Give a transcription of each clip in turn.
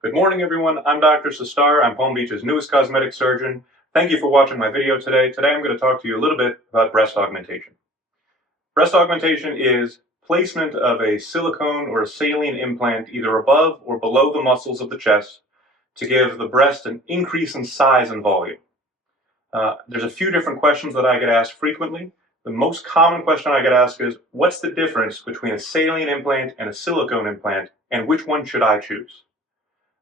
Good morning, everyone. I'm Dr. Sistare. I'm Palm Beach's newest cosmetic surgeon. Thank you for watching my video today. Today I'm going to talk to you a little bit about breast augmentation. Breast augmentation is placement of a silicone or a saline implant either above or below the muscles of the chest to give the breast an increase in size and volume. There's a few different questions that I get asked frequently. The most common question I get asked is, what's the difference between a saline implant and a silicone implant, and which one should I choose?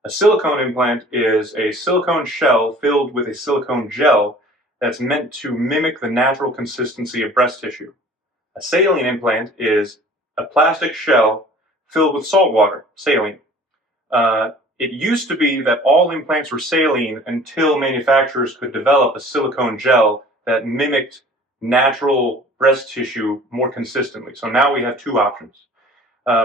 A silicone implant is a silicone shell filled with a silicone gel that's meant to mimic the natural consistency of breast tissue. A saline implant is a plastic shell filled with salt water, saline. It used to be that all implants were saline until manufacturers could develop a silicone gel that mimicked natural breast tissue more consistently. So now we have two options.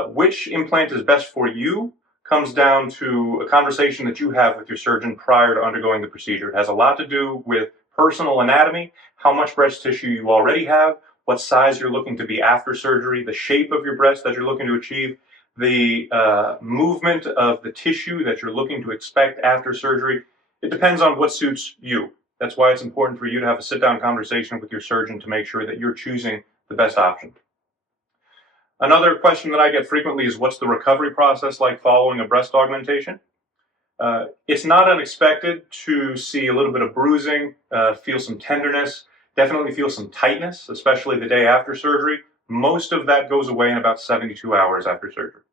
Which implant is best for you comes down to a conversation that you have with your surgeon prior to undergoing the procedure. It has a lot to do with personal anatomy, how much breast tissue you already have, what size you're looking to be after surgery, the shape of your breast that you're looking to achieve, the movement of the tissue that you're looking to expect after surgery. It depends on what suits you. That's why it's important for you to have a sit-down conversation with your surgeon to make sure that you're choosing the best option. Another question that I get frequently is, what's the recovery process like following a breast augmentation? It's not unexpected to see a little bit of bruising, feel some tenderness, definitely feel some tightness, especially the day after surgery. Most of that goes away in about 72 hours after surgery.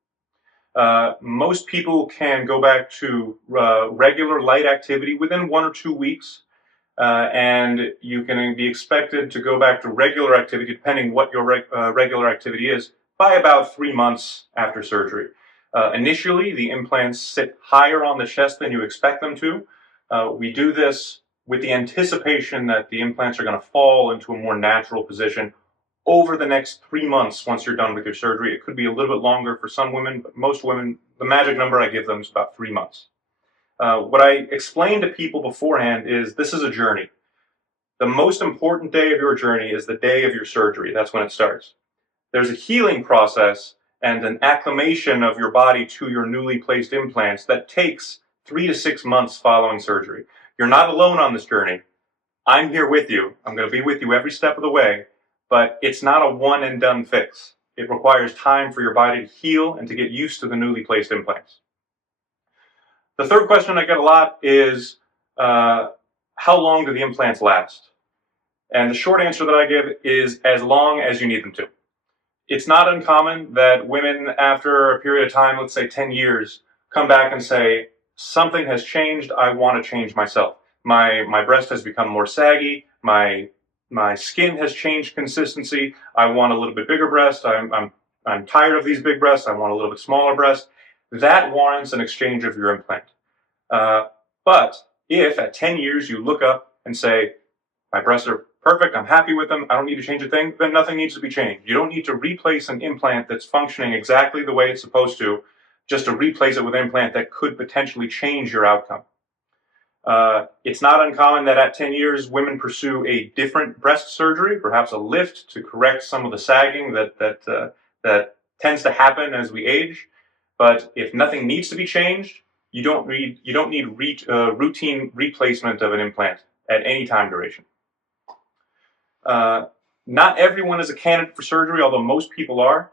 Most people can go back to regular light activity within 1 or 2 weeks, and you can be expected to go back to regular activity, depending what your regular activity is, by about 3 months after surgery. Initially, the implants sit higher on the chest than you expect them to. We do this with the anticipation that the implants are going to fall into a more natural position over the next 3 months once you're done with your surgery. It could be a little bit longer for some women, but most women, the magic number I give them is about 3 months. What I explain to people beforehand is this is a journey. The most important day of your journey is the day of your surgery. That's when it starts. There's a healing process and an acclimation of your body to your newly placed implants that takes 3 to 6 months following surgery. You're not alone on this journey. I'm here with you. I'm going to be with you every step of the way, but it's not a one and done fix. It requires time for your body to heal and to get used to the newly placed implants. The third question I get a lot is, how long do the implants last? And the short answer that I give is as long as you need them to. It's not uncommon that women, after a period of time, let's say 10 years, come back and say, something has changed, I want to change myself. My breast has become more saggy, my skin has changed consistency, I want a little bit bigger breast, I'm tired of these big breasts, I want a little bit smaller breast. That warrants an exchange of your implant. But if at 10 years you look up and say, my breasts are perfect, I'm happy with them, I don't need to change a thing, then nothing needs to be changed. You don't need to replace an implant that's functioning exactly the way it's supposed to, just to replace it with an implant that could potentially change your outcome. It's not uncommon that at 10 years, women pursue a different breast surgery, perhaps a lift to correct some of the sagging that tends to happen as we age. But if nothing needs to be changed, you don't need routine replacement of an implant at any time duration. Not everyone is a candidate for surgery, although most people are.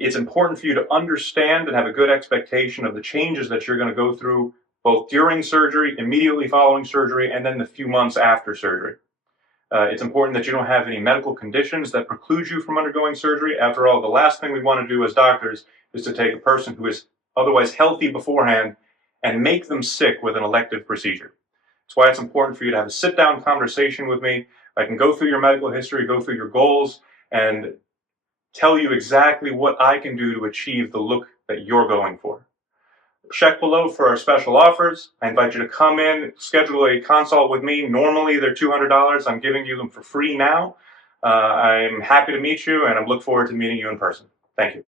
It's important for you to understand and have a good expectation of the changes that you're going to go through both during surgery, immediately following surgery, and then the few months after surgery. It's important that you don't have any medical conditions that preclude you from undergoing surgery. After all, the last thing we want to do as doctors is to take a person who is otherwise healthy beforehand and make them sick with an elective procedure. That's why it's important for you to have a sit-down conversation with me. I can go through your medical history, go through your goals, and tell you exactly what I can do to achieve the look that you're going for. Check below for our special offers. I invite you to come in, schedule a consult with me. Normally they're $200. I'm giving you them for free now. I'm happy to meet you, and I look forward to meeting you in person. Thank you.